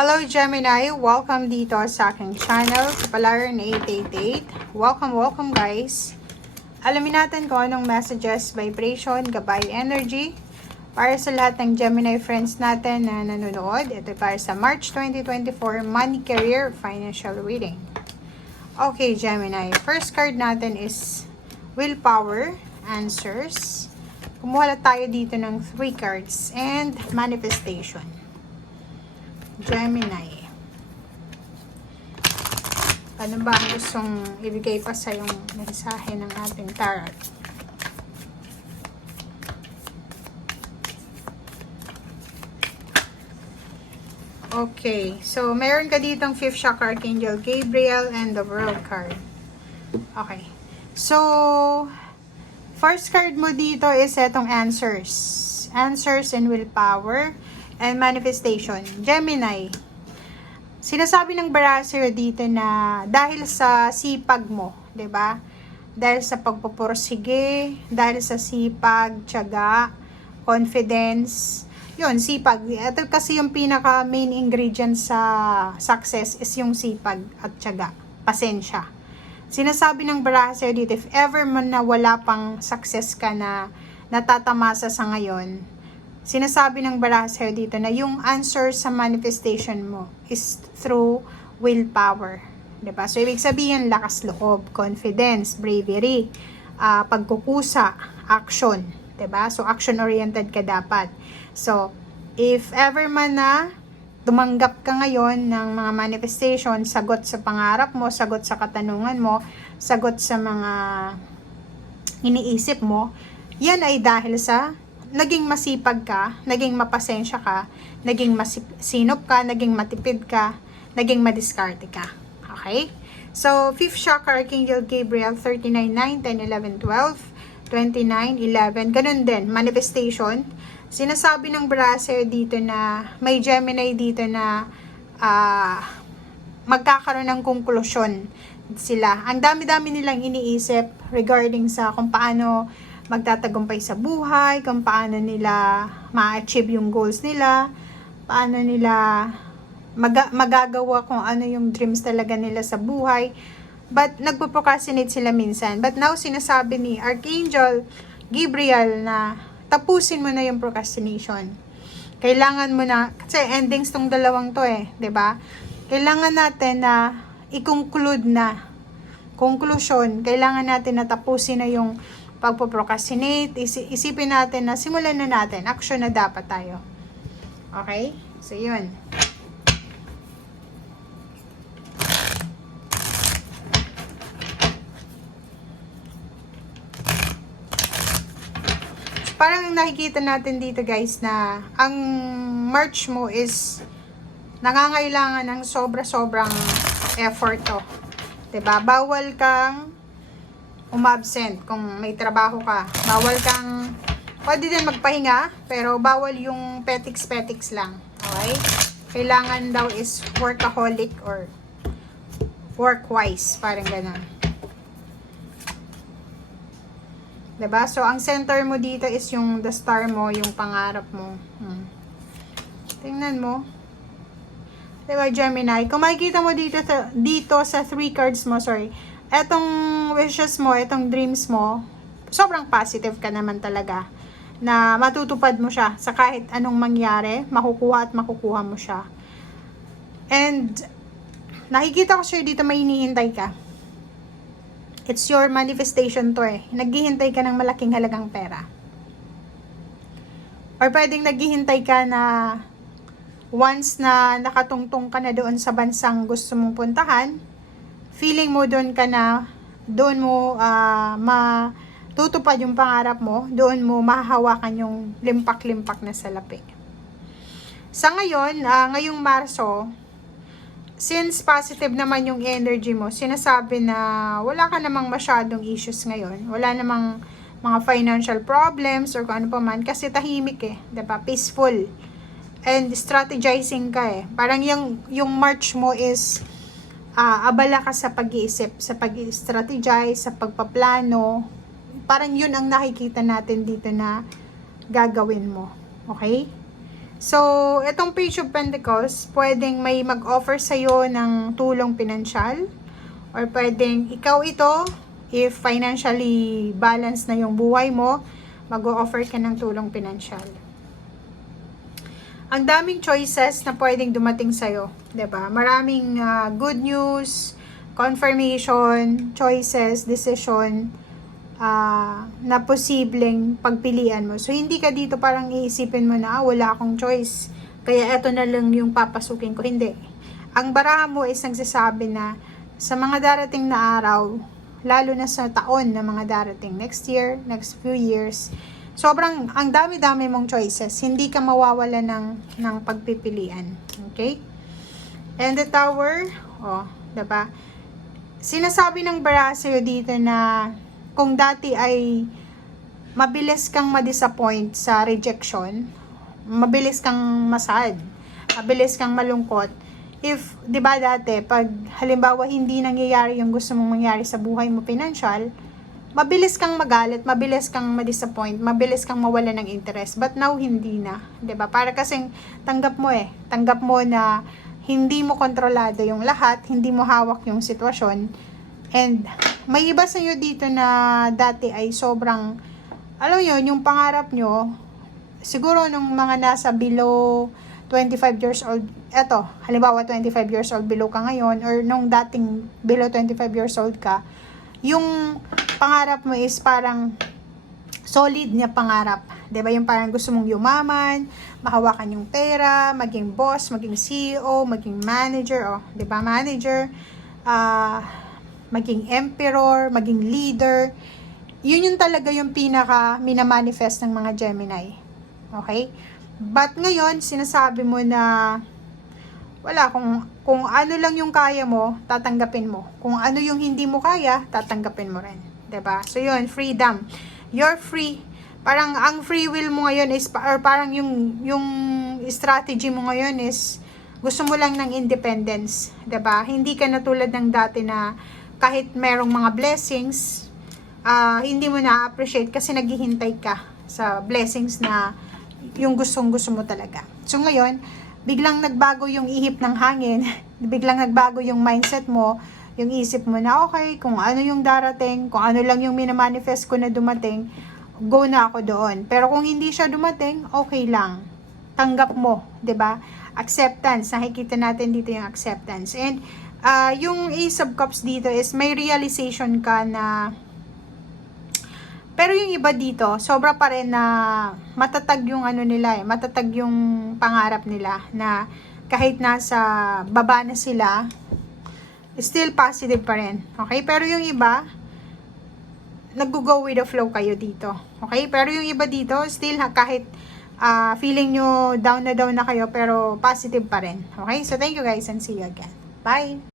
Hello Gemini! Welcome dito sa aking channel, Kapalaran 888. Welcome guys! Alamin natin kung anong messages, vibration, gabay energy para sa lahat ng Gemini friends natin na nanonood. Ito para sa March 2024 Money, Career, Financial Reading. Okay Gemini, first card natin is Willpower, Answers. Kumuha tayo dito ng 3 cards and Manifestation. Gemini. Ano ba ang gustong ibigay pa sa yung mensahe ng ating tarot? Okay. So, meron ka ditong 5th chakra Archangel Gabriel and the World card. Okay. So, first card mo dito is etong answers. Answers and willpower and manifestation. Gemini, sinasabi ng barasero dito na dahil sa sipag mo, 'di ba? Dahil sa pagpupursige, dahil sa sipag, tiyaga, confidence, 'yun, sipag. Ito kasi yung pinaka main ingredient sa success is yung sipag at tiyaga, pasensya. Sinasabi ng barasero dito, if ever man na wala pang success ka na natatamasa sa ngayon, sinasabi ng barasero dito na yung answer sa manifestation mo is through willpower. Diba? So, ibig sabihin, lakas loob, confidence, bravery, pagkukusa, action. Diba? So, action-oriented ka dapat. So, if ever man na tumanggap ka ngayon ng mga manifestation, sagot sa pangarap mo, sagot sa katanungan mo, sagot sa mga iniisip mo, yan ay dahil sa naging masipag ka, naging mapasensya ka, naging masinop ka, naging matipid ka, naging madiskarte ka. Okay? So, 5th chakra Archangel Gabriel, 39, 9, 10, 11, 12, 29, 11. Ganun din, manifestation. Sinasabi ng brasser dito na may Gemini dito na magkakaroon ng konklusyon sila. Ang dami-dami nilang iniisip regarding sa kung paano magtatagumpay sa buhay, kung paano nila ma-achieve yung goals nila, paano nila magagawa kung ano yung dreams talaga nila sa buhay. But nagpo-procrastinate sila minsan. But now sinasabi ni Archangel Gabriel na tapusin mo na yung procrastination. Kailangan mo na, kasi endings tong dalawang to 'di ba? Kailangan natin na i-conclude na. Conclusion, kailangan natin na tapusin na yung pagpo-procrastinate, isipin natin na simulan na natin, action na dapat tayo. Okay? So, yun. So, parang nakikita natin dito guys na ang March mo is nangangailangan ng sobra-sobrang effort to. 'Di ba? Bawal kang umabsent kung may trabaho ka. Bawal kang, pwede din magpahinga, pero bawal yung petiks-petiks lang. Okay? Kailangan daw is workaholic or work-wise. Parang ganun. Diba? So, ang center mo dito is yung the star mo, yung pangarap mo. Tingnan mo. Diba, Gemini? Kung makikita mo dito sa 3 cards mo, sorry, etong wishes mo, etong dreams mo, sobrang positive ka naman talaga na matutupad mo siya sa kahit anong mangyari, makukuha at makukuha mo siya. And nakikita ko sa'yo dito may hinihintay ka. It's your manifestation to Naghihintay ka ng malaking halagang pera. Or pwedeng naghihintay ka na once na nakatungtong ka na doon sa bansang gusto mong puntahan, feeling mo doon ka na, doon mo matutupad yung pangarap mo, doon mo mahahawakan yung limpak-limpak na salapi. Sa ngayon, ngayong Marso, since positive naman yung energy mo, sinasabi na wala ka namang masyadong issues ngayon, wala namang mga financial problems or kung ano pa man, kasi tahimik diba? Peaceful. And strategizing ka Parang yung March mo is abala ka sa pag-iisip, sa pag-strategize, sa pagpaplano. Parang yun ang nakikita natin dito na gagawin mo. Okay? So, itong Page of Pentacles, pwedeng may mag-offer sa'yo ng tulong pinansyal, or pwedeng ikaw ito, if financially balanced na yung buhay mo, mag-o-offer ka ng tulong pinansyal. Ang daming choices na pwedeng dumating sa'yo, 'di ba? Maraming good news, confirmation, choices, decision, na posibleng pagpilian mo. So, hindi ka dito parang iisipin mo na, wala akong choice, kaya eto na lang yung papasukin ko. Hindi. Ang baraha mo is nagsasabi na, sa mga darating na araw, lalo na sa taon na mga darating, next year, next few years, sobrang, ang dami-dami mong choices. Hindi ka mawawala ng pagpipilian. Okay? And the Tower, diba? Sinasabi ng baraha sa'yo dito na, kung dati ay mabilis kang ma-disappoint sa rejection, mabilis kang masad, mabilis kang malungkot, if, di ba dati, pag halimbawa hindi nangyayari yung gusto mong mangyari sa buhay mo pinansyal, mabilis kang magalit, mabilis kang ma-disappoint, mabilis kang mawala ng interest. But now, hindi na. Di ba? Para kasing tanggap mo na hindi mo kontrolado yung lahat, hindi mo hawak yung sitwasyon. And may iba sa inyo dito na dati ay sobrang, alam nyo, yung pangarap nyo, siguro nung mga nasa below 25 years old, eto, halimbawa 25 years old below ka ngayon, or nung dating below 25 years old ka, yung pangarap mo is parang solid na pangarap. 'Di ba? Yung parang gusto mong yumaman, mahawakan yung pera, maging boss, maging CEO, maging manager, 'di ba? Manager, maging emperor, maging leader. Yun yung talaga yung pinaka minamanifest ng mga Gemini. Okay? But ngayon, sinasabi mo na wala, kung ano lang yung kaya mo, tatanggapin mo. Kung ano yung hindi mo kaya, tatanggapin mo rin. 'Di ba? So yun, freedom. You're free. Parang ang free will mo ngayon is, or parang yung strategy mo ngayon is, gusto mo lang ng independence. 'Di ba? Hindi ka na tulad ng dati na kahit merong mga blessings, hindi mo na-appreciate kasi naghihintay ka sa blessings na yung gustong-gusto mo talaga. So ngayon, biglang nagbago yung ihip ng hangin, biglang nagbago yung mindset mo, yung isip mo na okay, kung ano yung darating, kung ano lang yung minamanifest ko na dumating, go na ako doon. Pero kung hindi siya dumating, okay lang. Tanggap mo, 'di ba? Acceptance, nakikita natin dito yung acceptance. And yung Ace of Cups dito is may realization ka na, pero yung iba dito, sobra pa rin na matatag yung ano nila matatag yung pangarap nila, na kahit nasa baba na sila, still positive pa rin. Okay? Pero yung iba, nag-go with the flow kayo dito. Okay? Pero yung iba dito, still kahit feeling nyo down na kayo, pero positive pa rin. Okay? So thank you guys and see you again. Bye!